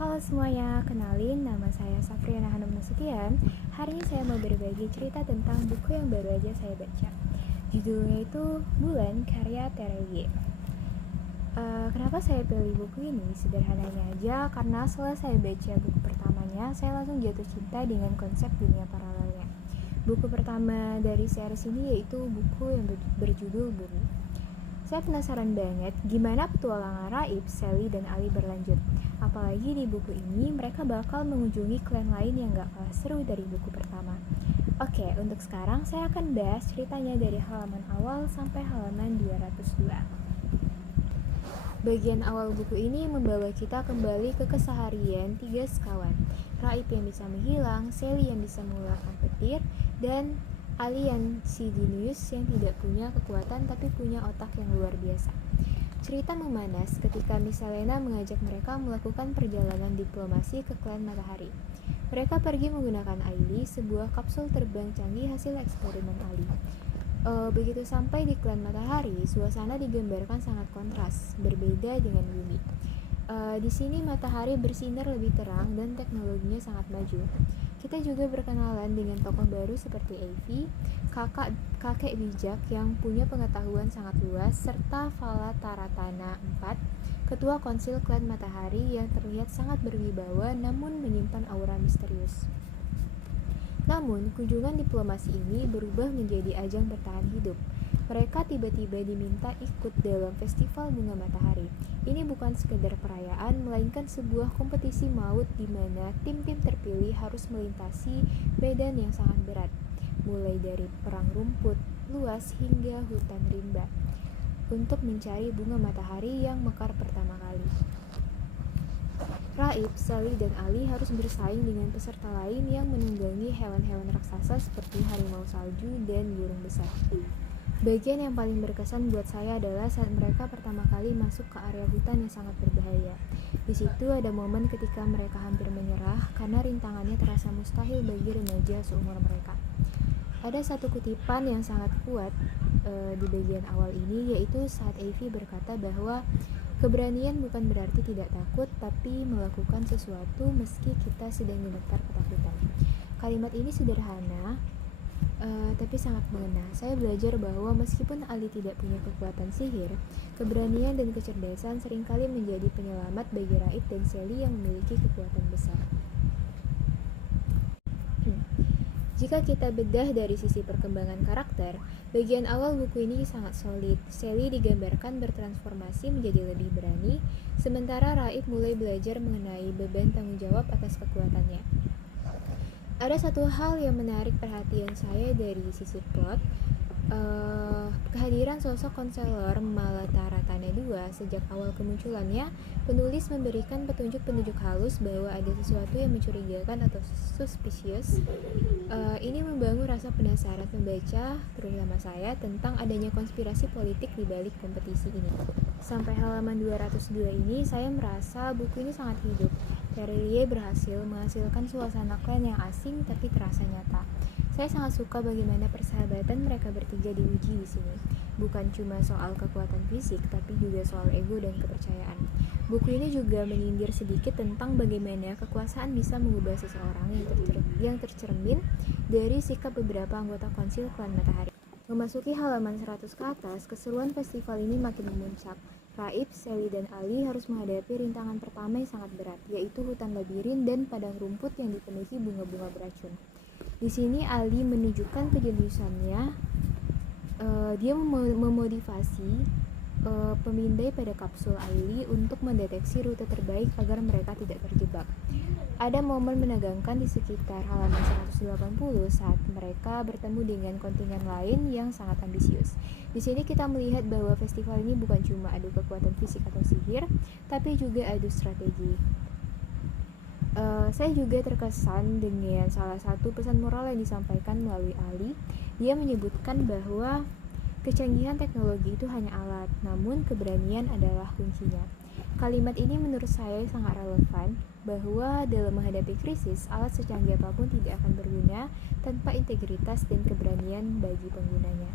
Halo semuanya, kenalin nama saya Safriana Hanum Nasution. Hari ini saya mau berbagi cerita tentang buku yang baru aja saya baca. Judulnya itu Bulan karya Terege. Kenapa saya pilih buku ini? Sederhananya aja, karena setelah saya baca buku pertamanya, saya langsung jatuh cinta dengan konsep dunia paralelnya. Buku pertama dari series ini yaitu buku yang berjudul Bumi. Saya penasaran banget gimana petualangan Raib, Sally, dan Ali berlanjut. Apalagi di buku ini mereka bakal mengunjungi klan lain yang gak kalah seru dari buku pertama. Oke, untuk sekarang saya akan bahas ceritanya dari halaman awal sampai halaman 202. Bagian awal buku ini membawa kita kembali ke keseharian tiga sekawan. Raib yang bisa menghilang, Sally yang bisa mengeluarkan petir, dan Ali yang Sidinius yang tidak punya kekuatan tapi punya otak yang luar biasa. Cerita memanas ketika Misalena mengajak mereka melakukan perjalanan diplomasi ke klan Matahari. Mereka pergi menggunakan Aili, sebuah kapsul terbang canggih hasil eksperimen Ali. Begitu sampai di klan Matahari, suasana digambarkan sangat kontras, berbeda dengan bumi. Di sini matahari bersinar lebih terang dan teknologinya sangat maju. Kita juga berkenalan dengan tokoh baru seperti Evie, kakek bijak yang punya pengetahuan sangat luas, serta Vala Taratana IV, ketua konsil klan Matahari yang terlihat sangat berwibawa namun menyimpan aura misterius. Namun, kunjungan diplomasi ini berubah menjadi ajang bertahan hidup. Mereka tiba-tiba diminta ikut dalam festival bunga matahari. Ini bukan sekedar perayaan, melainkan sebuah kompetisi maut di mana tim-tim terpilih harus melintasi medan yang sangat berat, mulai dari perang rumput luas hingga hutan rimba, untuk mencari bunga matahari yang mekar pertama kali. Raib, Sally, dan Ali harus bersaing dengan peserta lain yang menunggangi hewan-hewan raksasa seperti harimau salju dan burung besar. Bagian yang paling berkesan buat saya adalah saat mereka pertama kali masuk ke area hutan yang sangat berbahaya. Di situ ada momen ketika mereka hampir menyerah karena rintangannya terasa mustahil bagi remaja seumur mereka. Ada satu kutipan yang sangat kuat di bagian awal ini, yaitu saat Evie berkata bahwa keberanian bukan berarti tidak takut, tapi melakukan sesuatu meski kita sedang gemetar ketakutan. Kalimat ini sederhana, tapi sangat mengena. Saya belajar bahwa meskipun Ali tidak punya kekuatan sihir, keberanian dan kecerdasan seringkali menjadi penyelamat bagi Raib dan Sally yang memiliki kekuatan besar. Jika kita bedah dari sisi perkembangan karakter, bagian awal buku ini sangat solid. Sally digambarkan bertransformasi menjadi lebih berani, sementara Raib mulai belajar mengenai beban tanggung jawab atas kekuatannya. Ada satu hal yang menarik perhatian saya dari sisi plot, kehadiran sosok konselor Malataratana II. Sejak awal kemunculannya, penulis memberikan petunjuk-petunjuk halus bahwa ada sesuatu yang mencurigakan atau suspicious. Ini membangun rasa penasaran pembaca, terutama saya, tentang adanya konspirasi politik di balik kompetisi ini. Sampai halaman 202 ini, saya merasa buku ini sangat hidup. Terege berhasil menghasilkan suasana klan yang asing tapi terasa nyata. Saya sangat suka bagaimana persahabatan mereka bertiga diuji di sini. Bukan cuma soal kekuatan fisik, tapi juga soal ego dan kepercayaan. Buku ini juga menyindir sedikit tentang bagaimana kekuasaan bisa mengubah seseorang yang tercermin dari sikap beberapa anggota konsil klan Matahari. Memasuki halaman 100 ke atas, keseruan festival ini makin memuncak. Raib, Sally, dan Ali harus menghadapi rintangan pertama yang sangat berat, yaitu hutan labirin dan padang rumput yang dipenuhi bunga-bunga beracun. Di sini Ali menunjukkan kejeniusannya. Dia memotivasi pemindai pada kapsul Aili untuk mendeteksi rute terbaik agar mereka tidak terjebak. Ada momen menegangkan di sekitar halaman 180 saat mereka bertemu dengan kontingen lain yang sangat ambisius. Di sini kita melihat bahwa festival ini bukan cuma adu kekuatan fisik atau sihir, tapi juga adu strategi. Saya juga terkesan dengan salah satu pesan moral yang disampaikan melalui Ali. Dia menyebutkan bahwa kecanggihan teknologi itu hanya alat, namun keberanian adalah kuncinya. Kalimat ini menurut saya sangat relevan, bahwa dalam menghadapi krisis, alat secanggih apapun tidak akan berguna tanpa integritas dan keberanian bagi penggunanya.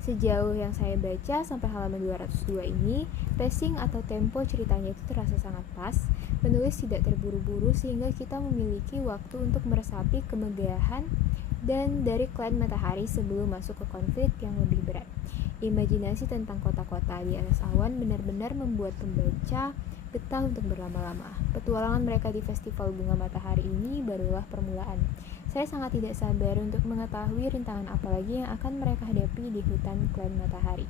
Sejauh yang saya baca sampai halaman 202 ini, pacing atau tempo ceritanya itu terasa sangat pas. Penulis tidak terburu-buru sehingga kita memiliki waktu untuk meresapi kemegahan dan dari klan matahari sebelum masuk ke konflik yang lebih berat. Imajinasi tentang kota-kota di atas awan benar-benar membuat pembaca betah untuk berlama-lama. Petualangan mereka di Festival Bunga Matahari ini barulah permulaan. Saya sangat tidak sabar untuk mengetahui rintangan apa lagi yang akan mereka hadapi di hutan klan matahari.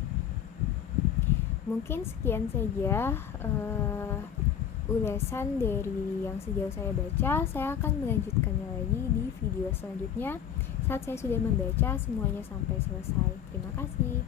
Mungkin sekian saja ulasan dari yang sejauh saya baca. Saya akan melanjutkannya lagi di video selanjutnya saat saya sudah membaca semuanya sampai selesai. Terima kasih.